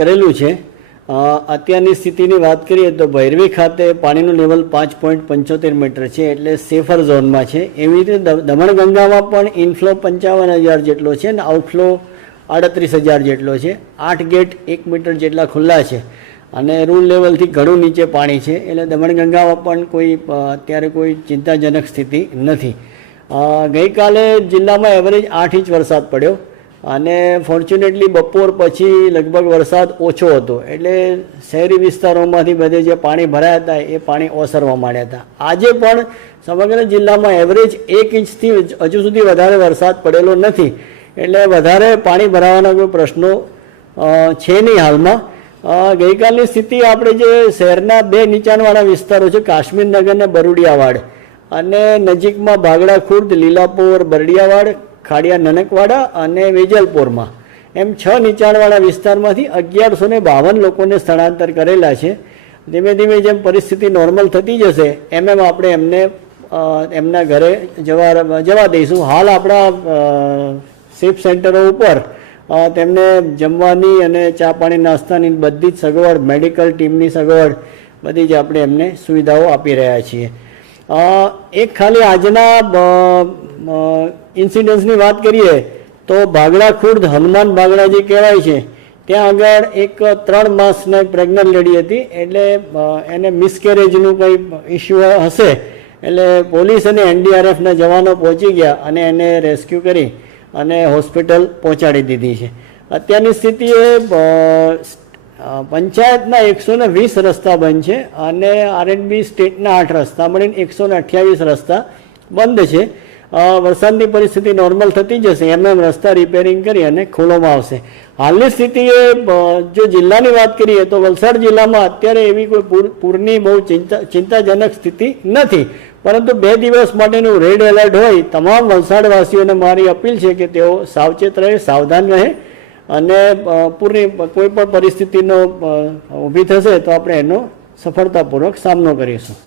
કરેલું છે। અત્યારની સ્થિતિની વાત કરીએ તો ભૈરવી ખાતે પાણીનું લેવલ 5.75 મીટર છે, એટલે સેફર ઝોનમાં છે। એવી રીતે દમણગંગામાં પણ ઇનફ્લો 55,000 જેટલો છે અને આઉટફ્લો 38,000 જેટલો છે। 8 ગેટ 1 મીટર જેટલા ખુલ્લા છે અને રૂલ લેવલથી ઘણું નીચે પાણી છે, એટલે દમણગંગામાં પણ કોઈ અત્યારે કોઈ ચિંતાજનક સ્થિતિ નથી। ગઈકાલે જિલ્લામાં એવરેજ 8 ઇંચ વરસાદ પડ્યો અને ફોર્ચ્યુનેટલી બપોર પછી લગભગ વરસાદ ઓછો હતો, એટલે શહેરી વિસ્તારોમાંથી બધે જે પાણી ભરાયા હતા એ પાણી ઓસરવા માંડ્યા હતા। આજે પણ સમગ્ર જિલ્લામાં એવરેજ 1 ઇંચથી હજુ સુધી વધારે વરસાદ પડેલો નથી, એટલે વધારે પાણી ભરાવાના કોઈ પ્રશ્નો છે નહીં હાલમાં। ગઈકાલની સ્થિતિ આપણે જે શહેરના 2 નીચાણવાળા વિસ્તારો છે, કાશ્મીરનગર અને બરુડિયાવાડ, અને નજીકમાં ભાગડા ખુર્દ, લીલાપોર, બરડિયાવાડ, ખાડિયા નનકવાડા અને વેજલપોરમાં એમ 6 નીચાણવાળા વિસ્તારમાંથી 1152 લોકોને સ્થળાંતર કરેલા છે। ધીમે ધીમે જેમ પરિસ્થિતિ નોર્મલ થતી જશે એમ આપણે એમને એમના ઘરે જવા દઈશું। હાલ આપણા સેફ સેન્ટરો ઉપર તેમને જમવાની અને ચા પાણી નાસ્તાની બધી જ સગવડ, મેડિકલ ટીમની સગવડ બધી જ આપણે એમને સુવિધાઓ આપી રહ્યા છીએ। એક ખાલી આજના ઇન્સિડન્સની વાત કરીએ તો ભાગડા ખુર્દ હનુમાન ભાગડા જે કહેવાય છે ત્યાં આગળ એક 3 માસના પ્રેગ્નન્ટ લેડી હતી, એટલે એને મિસકેરેજનું કંઈ ઇસ્યુ હશે, એટલે પોલીસ અને NDRFના જવાનો પહોંચી ગયા અને એને રેસ્ક્યુ કરી અને હોસ્પિટલ પહોંચાડી દીધી છે। અત્યારની સ્થિતિએ પંચાયતના 120 રસ્તા બંધ છે અને R&B સ્ટેટના 8 રસ્તા મળીને 128 રસ્તા બંધ છે। વરસાદની પરિસ્થિતિ નોર્મલ થતી જશે એમ રસ્તા રિપેરિંગ કરી અને ખોલવામાં આવશે। હાલની સ્થિતિએ જો જિલ્લાની વાત કરીએ તો વલસાડ જિલ્લામાં અત્યારે એવી કોઈ પૂરની બહુ ચિંતાજનક સ્થિતિ નથી, પરંતુ 2 દિવસ માટેનું રેડ એલર્ટ હોય તમામ વલસાડવાસીઓને મારી અપીલ છે કે તેઓ સાવચેત રહે, સાવધાન રહે અને પૂરની કોઈ પણ પરિસ્થિતિનો ઊભી થશે તો આપણે એનો સફળતાપૂર્વક સામનો કરીશું।